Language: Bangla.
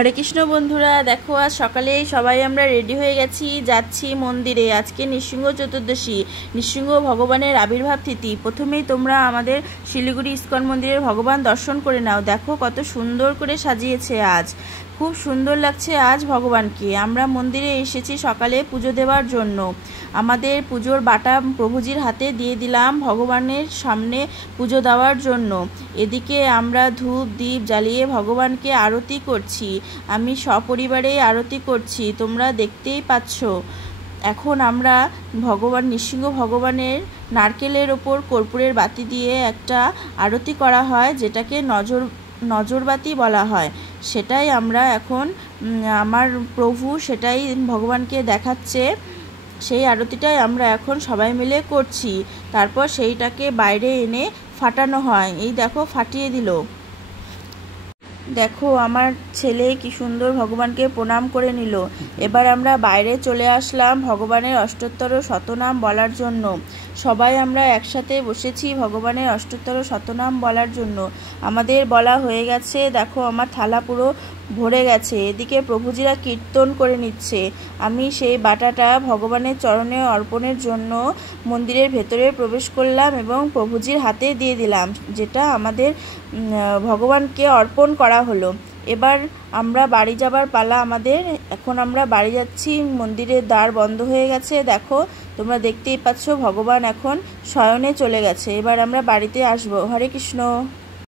হরে কৃষ্ণ বন্ধুরা, দেখো আজ সকালেই সবাই আমরা রেডি হয়ে গেছি, যাচ্ছি মন্দিরে। আজকে নৃসিংহ চতুর্দশী, নৃসিংহ ভগবানের আবির্ভাব তিথি। প্রথমেই তোমরা আমাদের শিলিগুড়ি ইস্কন মন্দিরের ভগবান দর্শন করে নাও। দেখো কত সুন্দর করে সাজিয়েছে, আজ খুব সুন্দর লাগছে আজ ভগবানকে। আমরা মন্দিরে এসেছি সকালে পুজো দেওয়ার জন্য। আমাদের পুজোর বাটা প্রভুজির হাতে দিয়ে দিলাম ভগবানের সামনে পুজো দেওয়ার জন্য। এদিকে আমরা ধূপ দীপ জ্বালিয়ে ভগবানকে আরতি করছি। আমি সপরিবারেই আরতি করছি, তোমরা দেখতেই পাচ্ছ। এখন আমরা নৃসিংহ ভগবানের নারকেলের ওপর কর্পূরের বাতি দিয়ে একটা আরতি করা হয়, যেটাকে নজরবাতি বলা হয়। সেটাই আমরা এখন আমার প্রভু সেটাই ভগবানকে দেখাচ্ছে। সেই আরতিটাই আমরা এখন সবাই মিলে করছি। তারপর সেইটাকে বাইরে এনে ফাটানো হয়। এই দেখো ফাটিয়ে দিল। দেখো আমার ছেলে কি সুন্দর ভগবানকে প্রণাম করে নিল। এবার আমরা বাইরে চলে আসলাম ভগবানের অষ্টোত্তর শতনাম বলার জন্য। সবাই আমরা একসাথে বসেছি ভগবানের অষ্টোত্তর শতনাম বলার জন্য। আমাদের বলা হয়ে গেছে। দেখো আমার থালা পুরো ভরে গেছে। এদিকে প্রভুজিরা কীর্তন করে নিচ্ছে। আমি সেই বাটাটা ভগবানের চরণে অর্পণের জন্য মন্দিরের ভেতরে প্রবেশ করলাম এবং প্রভুজির হাতে দিয়ে দিলাম, যেটা আমাদের ভগবানকে অর্পণ করা হলো। এবার আমরা বাড়ি যাবার পালা আমাদের। এখন আমরা বাড়ি যাচ্ছি, মন্দিরের দ্বার বন্ধ হয়ে গেছে। দেখো তোমরা দেখতেই পাচ্ছ ভগবান এখন শয়নে চলে গেছে। এবার আমরা বাড়িতে আসবো। হরে কৃষ্ণ।